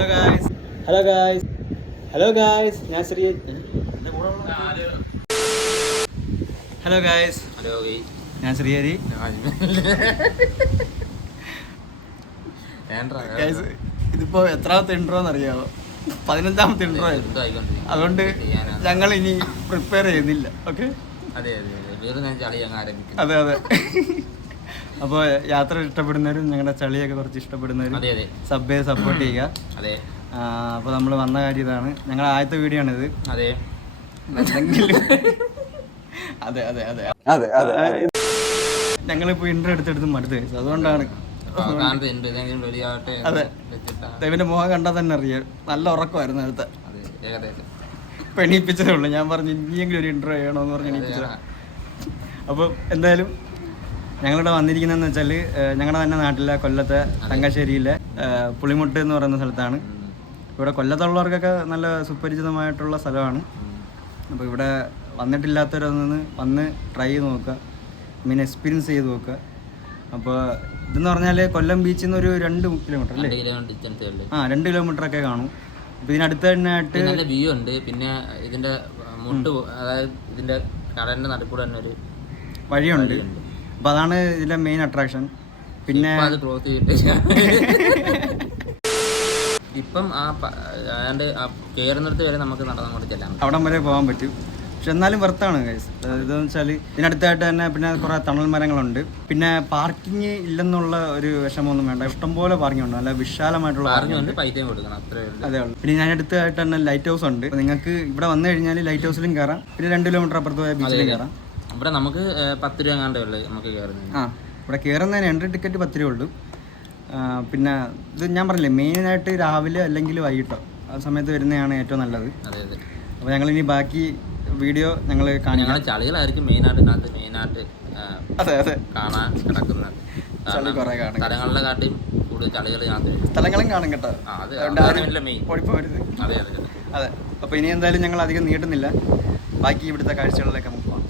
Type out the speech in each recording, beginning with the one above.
Hello guys ഞാൻ Shri. Hello guys, ഞാൻ ശ്രീഹരി. ഇതിപ്പോ എത്രാമത്തെ ഇൻട്രോ എന്നറിയാമോ? 15ാമത്തെ ഇൻട്രോ ആയിരുന്നു. അതുകൊണ്ട് ഞങ്ങൾ ഇനി പ്രിപ്പയർ ചെയ്യുന്നില്ല. ഓക്കെ, അതെ. അപ്പോൾ യാത്ര ഇഷ്ടപ്പെടുന്നവരും ഞങ്ങളുടെ ചളിയൊക്കെ കുറച്ച് ഇഷ്ടപ്പെടുന്നവരും സബ്ബേ സപ്പോർട്ട് ചെയ്യുക. അപ്പോൾ നമ്മൾ വന്ന കാര്യം ഇതാണ്. ഞങ്ങളുടെ ആദ്യത്തെ വീഡിയോ ആണിത്. ഞങ്ങളിപ്പോൾ ഇൻട്രോ എടുത്തെടുത്ത് മടുത്ത് കഴിച്ചു. അതുകൊണ്ടാണ്. അതെ, ദൈവന്റെ മുഖം കണ്ടാൽ തന്നെ അറിയാം. നല്ല ഉറക്കമായിരുന്നു. അടുത്ത ഇപ്പം എണീപ്പിച്ചതേ ഉള്ളൂ. ഞാൻ പറഞ്ഞു ഇനിയെങ്കിലും ഒരു ഇൻട്രോ ചെയ്യണമെന്ന് പറഞ്ഞ് എണീപ്പിച്ചത്. അപ്പോൾ എന്തായാലും ഞങ്ങളിവിടെ വന്നിരിക്കുന്നതെന്ന് വെച്ചാൽ ഞങ്ങളുടെ തന്നെ നാട്ടിലെ കൊല്ലത്തെ തങ്കശ്ശേരിയിലെ പുളിമുട്ട് എന്ന് പറയുന്ന സ്ഥലത്താണ്. ഇവിടെ കൊല്ലത്തുള്ളവർക്കൊക്കെ നല്ല സുപരിചിതമായിട്ടുള്ള സ്ഥലമാണ്. അപ്പോൾ ഇവിടെ വന്നിട്ടില്ലാത്തവരൊന്ന് വന്ന് ട്രൈ ചെയ്ത് നോക്കുക, എക്സ്പീരിയൻസ് ചെയ്ത് നോക്കുക. അപ്പോൾ ഇതെന്ന് പറഞ്ഞാൽ കൊല്ലം ബീച്ചിൽ നിന്ന് ഒരു 2 കിലോമീറ്റർ അല്ലേ? 2 കിലോമീറ്ററൊക്കെ കാണും. അപ്പോൾ ഇതിനടുത്ത് തന്നെ ആയിട്ട് നല്ല വ്യൂ ഉണ്ട്. പിന്നെ ഇതിൻ്റെ അതായത് ഇതിൻ്റെ കടലിൻ്റെ നടുക്കൂടെ തന്നെ ഒരു വഴിയുണ്ട്. അപ്പോൾ അതാണ് ഇതിൻ്റെ മെയിൻ അട്രാക്ഷൻ. പിന്നെ അത് ക്ലോസ് ചെയ്തിട്ട് ഇപ്പം കയറുന്നിടത്ത് വരെ നമുക്ക് നടന്നങ്ങോട്ട് ചെല്ലാം. അവിടം വരെ പോകാൻ പറ്റും. പക്ഷെ എന്നാലും വെർത്താണ് ഗൈസ്. ഇതെന്ന് വെച്ചാൽ ഇതിനടുത്തായിട്ട് തന്നെ പിന്നെ കുറേ തണൽ മരങ്ങളുണ്ട്. പിന്നെ പാർക്കിംഗ് ഇല്ലെന്നുള്ള ഒരു വിഷമമൊന്നും വേണ്ട. ഇഷ്ടംപോലെ പാർക്കിംഗ് ഉണ്ട്. നല്ല വിശാലമായിട്ടുള്ള പാർക്കിംഗ്, പൈസയും കൊടുക്കണം, അത്രേ ഉള്ളൂ. അതേ ഉള്ളൂ. പിന്നെ ഇതിനടുത്തായിട്ട് തന്നെ ലൈറ്റ് ഹൗസ് ഉണ്ട്. നിങ്ങൾക്ക് ഇവിടെ വന്നു കഴിഞ്ഞാൽ ലൈറ്റ് ഹൗസിലും കയറാം. പിന്നെ 2 കിലോമീറ്റർ അപ്പുറത്ത് പോയ ബീച്ചിലും കയറാം. ഇവിടെ നമുക്ക് 10 രൂപ എങ്ങാണ്ടേ ഉള്ളൂ നമുക്ക് കയറുന്നത്. ഇവിടെ കയറുന്നതിന് എൻട്രി ടിക്കറ്റ് 10 രൂപ ഉള്ളൂ. പിന്നെ ഇത് ഞാൻ പറഞ്ഞില്ലേ, മെയിനായിട്ട് രാവിലെ അല്ലെങ്കിൽ വൈകിട്ടോ ആ സമയത്ത് വരുന്നതാണ് ഏറ്റവും നല്ലത്. അപ്പോൾ ഞങ്ങളിനി ബാക്കി വീഡിയോ ഞങ്ങൾ കാണിക്കാം. ചളികളായിരിക്കും മെയിനായിട്ട് അതെ കാണാൻ കിടക്കുന്നത്. സ്ഥലങ്ങളിലെ കാട്ടിയും കൂടുതൽ ചളികൾ സ്ഥലങ്ങളും കാണും കേട്ടോ. അതെ. അപ്പോൾ ഇനി എന്തായാലും ഞങ്ങൾ അധികം നീട്ടുന്നില്ല. ബാക്കി ഇവിടുത്തെ കാഴ്ചകളിലേക്ക് നമുക്ക് പോകാം.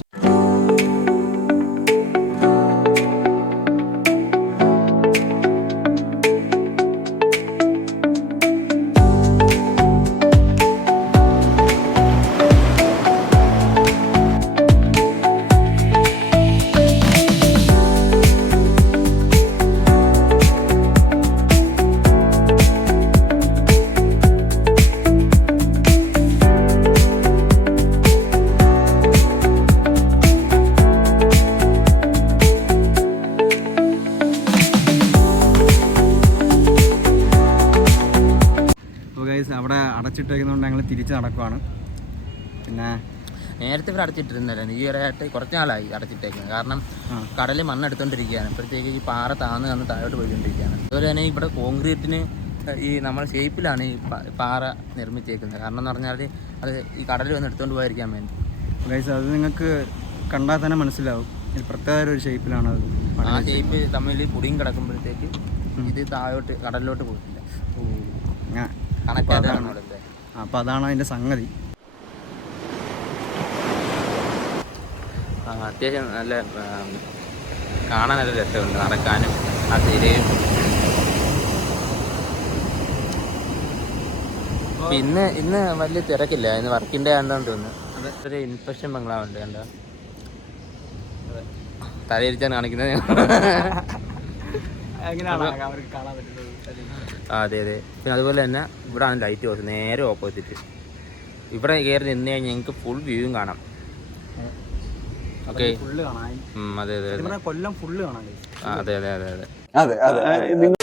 അവിടെ അടച്ചിട്ടേക്കുന്നതുകൊണ്ട് ഞങ്ങൾ തിരിച്ച് നടക്കുവാണ്. പിന്നെ നേരത്തെ ഇവിടെ അടച്ചിട്ടിരുന്നല്ലോ, ഈയിടെയായിട്ട് കുറച്ച് നാളായി അടച്ചിട്ടേക്കുന്നത്. കാരണം കടലിൽ മണ്ണെടുത്തോണ്ടിരിക്കുകയാണ്. ഇപ്പോഴത്തേക്ക് ഈ പാറ താന്ന് താഴോട്ട് പോയിക്കൊണ്ടിരിക്കുകയാണ്. അതുപോലെ തന്നെ ഇവിടെ കോൺക്രീറ്റിന് ഈ നമ്മൾ ഷേപ്പിലാണ് ഈ പാറ നിർമ്മിച്ചേക്കുന്നത്. കാരണം എന്ന് പറഞ്ഞാൽ അത് ഈ കടലിൽ വന്ന് എടുത്തുകൊണ്ട് പോയിരിക്കാൻ വേണ്ടി. ഗൈസ്, അത് നിങ്ങൾക്ക് കണ്ടാൽ തന്നെ മനസ്സിലാവും. പ്രത്യേക ഒരു ഷേപ്പിലാണ് അത്. ആ ഷേപ്പ് തമ്മിൽ പൊടിയും കിടക്കുമ്പോഴത്തേക്ക് ഇത് താഴോട്ട് കടലിലോട്ട് പോയിട്ടില്ല. അപ്പോൾ അതാണ് അതിൻ്റെ സംഗതി. അത്യാവശ്യം നല്ല കാണാൻ നല്ല രസമുണ്ട്, നടക്കാനും ആ തിരയും. ഇന്ന് വലിയ തിരക്കില്ല. ഇന്ന് വർക്കിൻ്റെ കണ്ടോണ്ട് വന്ന് ഒരു ഇൻഫെക്ഷൻ ബംഗ്ലാവുണ്ട്. കണ്ടോ, തലയിരിച്ചാണ് കാണിക്കുന്നത്. അതെ. പിന്നെ അതുപോലെ തന്നെ ഇവിടെ ആണ് ലൈറ്റ് ഹൗസ്, നേരെ ഓപ്പോസിറ്റ്. ഇവിടെ കയറി നിന്ന് കഴിഞ്ഞാൽ ഞങ്ങൾക്ക് ഫുൾ വ്യൂവും കാണാം. ഓക്കെ, അതെ. കൊല്ലം ഫുള്ള് കാണാം. അതെ.